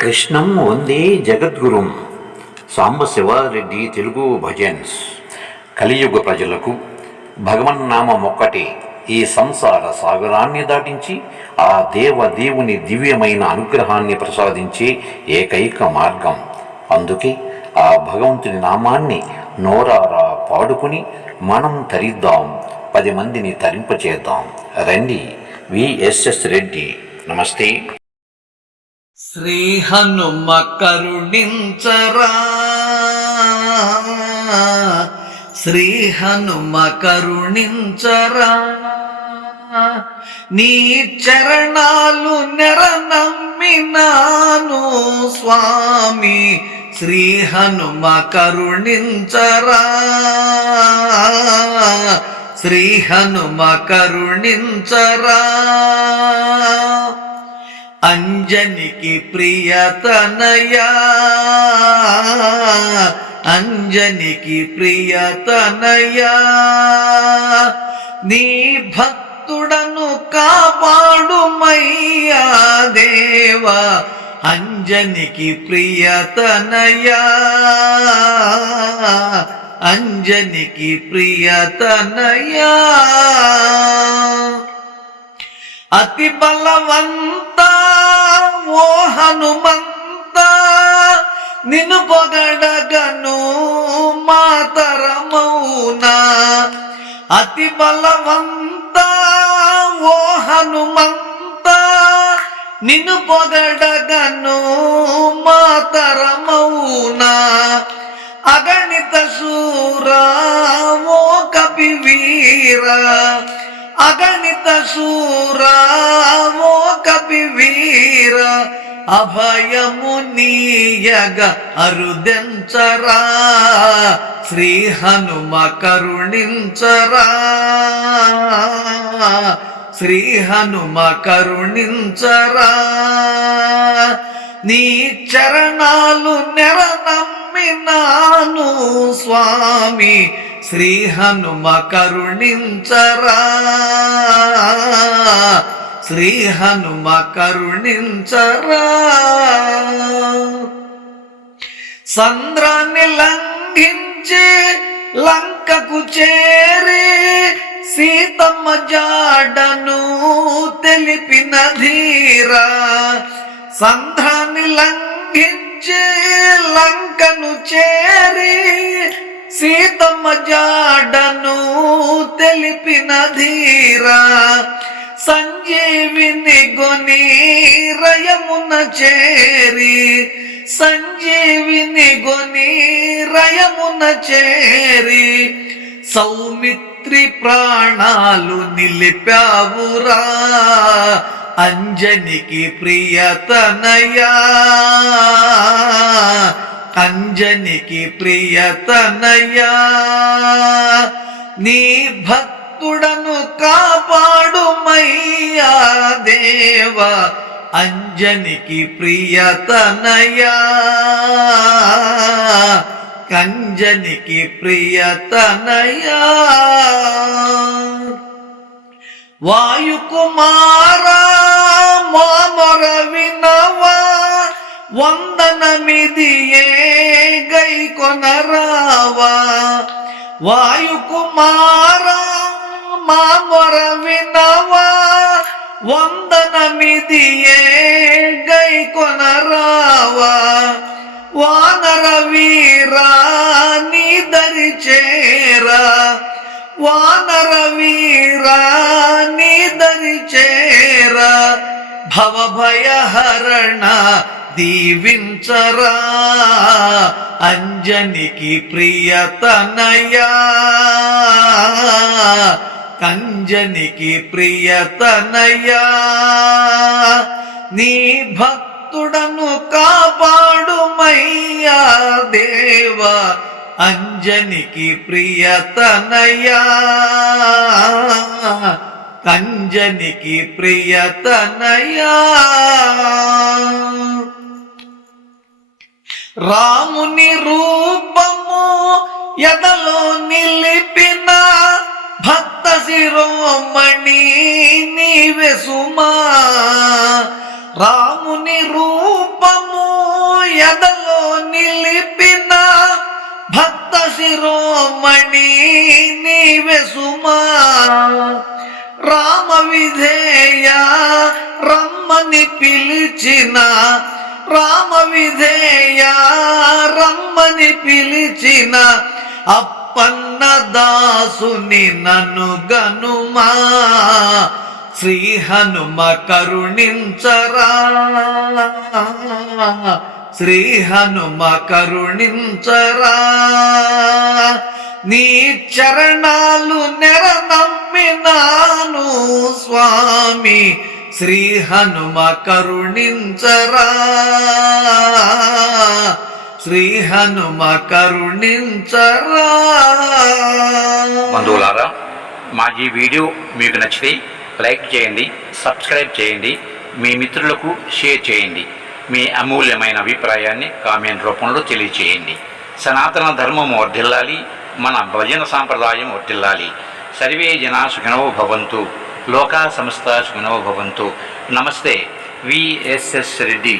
కృష్ణం వందే జగద్గురుం. Sambasiva Reddy Telugu bhajans. కలియుగ ప్రజలకు భగవన్నామం ఒక్కటే ఈ సంసార సాగరాన్ని దాటించి ఆ దేవుని దివ్యమైన అనుగ్రహాన్ని ప్రసాదించే ఏకైక మార్గం. అందుకే ఆ భగవంతుని నామాన్ని నోరారా పాడుకుని మనం తరిద్దాం, 10 మందిని తరింపచేద్దాం. రండి. విఎస్ఎస్ రెడ్డి. నమస్తే. శ్రీ హనుమ కరుణించరా, శ్రీ హనుమ కరుణించరా, నీ చరణాలు నెరనమ్మినాను స్వామి. శ్రీ హనుమ కరుణించరా, శ్రీ హనుమ కరుణించరా. అంజనికి ప్రియతనయా, అంజనికి ప్రియతనయా, నీ భక్తుడను కాపాడుమయ్యా దేవా. అంజనికి ప్రియతనయా, అంజనికి ప్రియతనయా. అతి బలవంత ఓ హనుమంత, నిన్ను పొగడగను మాతరమౌనా. అతి బలవంత ఓ హనుమంత, నిన్ను పొగడగను మాతరమౌనా. అగణిత శూరా ఓ కపివీరా, అగణిత శూరా ఓ కపివీర, అభయము నీయగ అరుదెంచరా. శ్రీ హనుమ కరుణించరా, శ్రీ హనుమ కరుణించరా. నీ చరణాలు నెరనమ్మినాను స్వామి. శ్రీ హనుమ కరుణించరా, శ్రీ హనుమ కరుణించరా. సంద్రాన్ని లంఘించి లంకకు చేరి సీతమ్మ జాడను తెలిపిన ధీరా. సంద్రాన్ని లంఘించి లంకను చేరి సీతమ్మ జాడను తెలిపిన ధీరా. సంజీవిని గొని రయమున చేరి, సంజీవిని గొని రయమున చేరి, సౌమిత్రి ప్రాణాలు నిలిపావురా. అంజనికి ప్రియతనయా, అంజనికి ప్రియతనయా, నీ భక్తుడను కాపాడుమయ్యా దేవా. అంజనికి ప్రియతనయా, కంజనికి ప్రియతనయా. వాయుకుమారా మామర వినవా, వందనమిదియే గై కొనరావా. వాయుకుమారా మామర వినవా, వందనమిదియే గై కొనరావా. వానర వీరా నీ దరి చేరా, వానర వీరా నీ దరి చేరా. భవభయహరణ దీవించరా. అంజనికి ప్రియతనయా, కంజనికి ప్రియతనయా, నీ భక్తుడను కాపాడుమయ్యా దేవా. అంజనికి ప్రియతనయా, కంజనికి ప్రియతనయా. రాముని రూపము ఎదలో నిలిపిన భక్త శిరోమణి నీవే సుమా. రాముని రూపము శిరోమణి నీవే సుమా రామ విధేయ రమ్మని పిలిచిన రామ విధేయ రమ్మని పిలిచిన అప్పన్న దాసుని నన్ను గనుమా శ్రీ హనుమ కరుణించరా శ్రీ హనుమ కరుణించరా నీ చరణాలు నెరనమ్మినాను స్వామి శ్రీ హనుమ కరుణించరా శ్రీ హనుమ కరుణించరా. బంధువులారా, మా ఈ వీడియో మీకు నచ్చితే లైక్ చేయండి, సబ్స్క్రైబ్ చేయండి, మీ మిత్రులకు షేర్ చేయండి. మీ అమూల్యమైన అభిప్రాయాన్ని కామెంట్ రూపంలో తెలియచేయండి. సనాతన ధర్మం వర్ధిల్లాలి, మన భజన సాంప్రదాయం వర్ధిల్లాలి. సర్వే జనా సుఖినో భవంతు, లోకా సమస్త సుఖినో భవంతు. నమస్తే, విఎస్ఎస్ రెడ్డి.